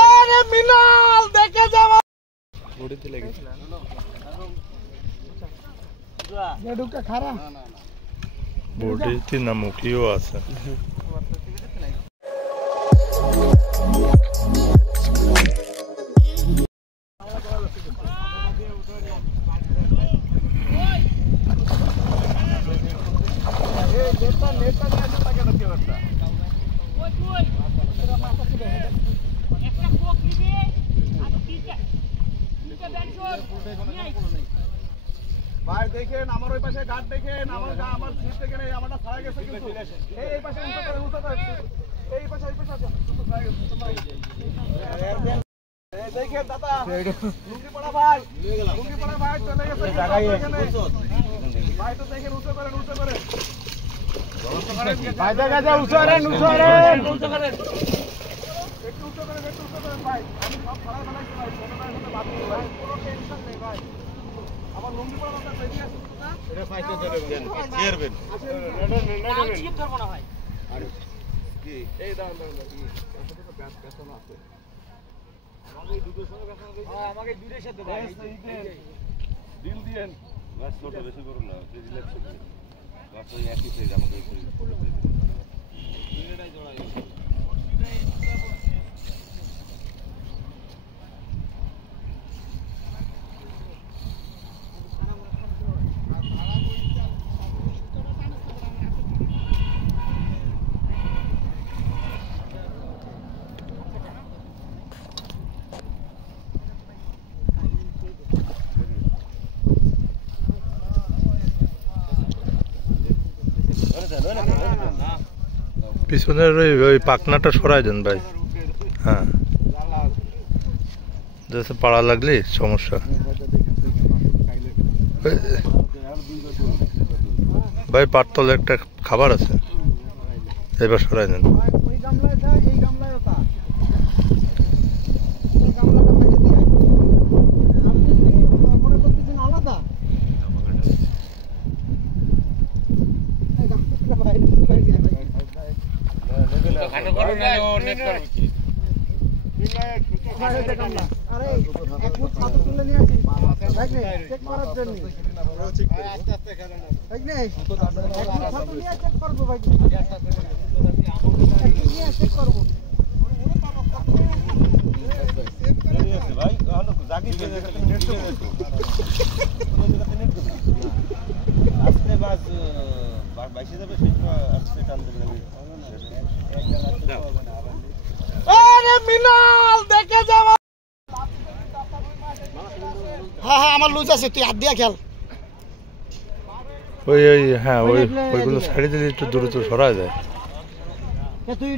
আরে মিনাল দেখে যাও বডিতে লেগেছে বডুকা খারা বডিতে না মুখিও আছে ভাই দেখেন আমার ওই পাশে গার্ড দেখেন আমার সিট থেকে নেই আমারটা ছাড়া গেছে কিন্তু এই পাশে উল্টো করে এই পাশে আছে ছাড়া গেছে এই দেখেন দাদা লুঙ্গি পড়া ভাই চলে গেছে জায়গায় ভাই তো দেখেন উল্টো করেন ভাই দেখা যায় উল্টো করেন একটু উল্টো করেন ভাই আমি সব ছাড়া ফেলাইছি ভাই ছোটটার সাথে বাদ দিই ভাই কোনো টেনশন নেই ভাই আমার লুঙ্গি পড়া কথা বেরিয়ে আসছে না এটা ফাইটে চলে দেন ছেড়বেন না চিপ ধরবো না ভাই আরে কি এই দাও আসলে তো ব্যাস পেছন আছে আমাকে দুটোর সঙ্গে পেছন গেছে হ্যাঁ আমাকে দুটোর সাথে ভাই ডিল দিয়েন বাস ছোট বেশি করুন না রিল্যাক্স করুন বাস ওই একই সাইজ আমাকে ছোট সাইজ দুটোটাই জোড়া গেছে পিছনের ওই পাকনাটা সরাই দেন ভাই হ্যাঁ যেসে পাড়া লাগলে সমস্যা ভাই পাটতলে একটা খাবার আছে এবার সরাই দেন হ্যাঁ আমার লুজ আছে তুই হাত দিয়া খেল ওই হ্যাঁ ওইগুলো ছাড়িয়ে দিলে একটু দূরে তো সরা যায় তুই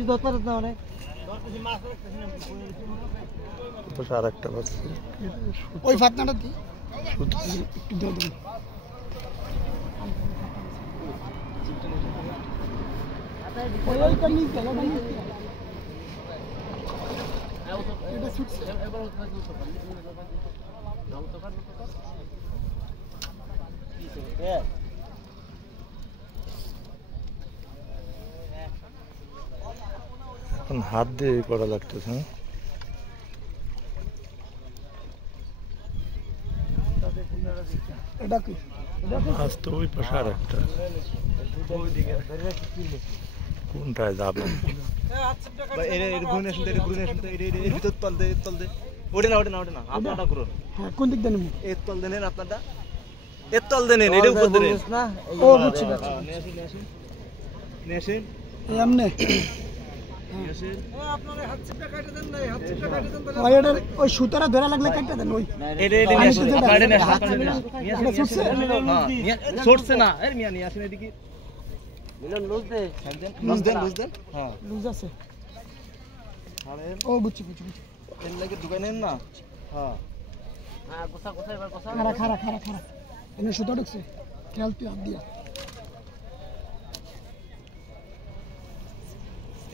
আর একটা ওই ফাতনাটা দি এখন হাত দিয়ে করা লাগতেছে আজ তো ওই পাশে আর একটা কোনটায় যাবেন কোন দিক দেন এর তল দেন আপনারটা এর তল দেন এর উপর দেন না ও বুঝছি নেছেন এমনে আপনারে হাত চিপটা কাটে দেন না হাত চিপটা কাটে দেন তাহলে ওই সুতারা ধরে লাগলে কাটতে দেন ওই আপনারে নেছেন ছড়ছে না এর মিয়া নিয়ে আসেন এদিকে মিলন লুজ দেন হ্যাঁ লুজ আছে আরে ও বুঝছি এর লাগে দোকানেন না হ্যাঁ গোসা এবার গোসা খারা এনে সুতা ঢুকছে খেয়াল তুই হাত দিয়া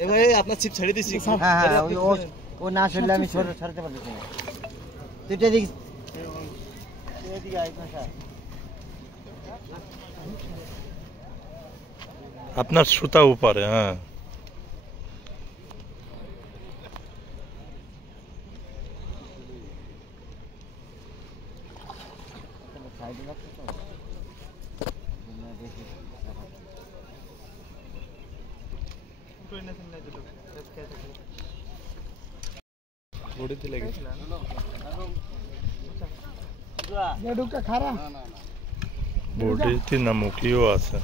এবারে আপনার চিপ ছেড়ে দিছি হ্যাঁ ও না ছাড়লে আমি ছাড়তে পারতেছি না তুইটা দেখ এদিকে আই পাশা আপনার সুতা উপরে, হ্যাঁ। বডিতে লেগেছে। বডিতে না মুখিও আছে।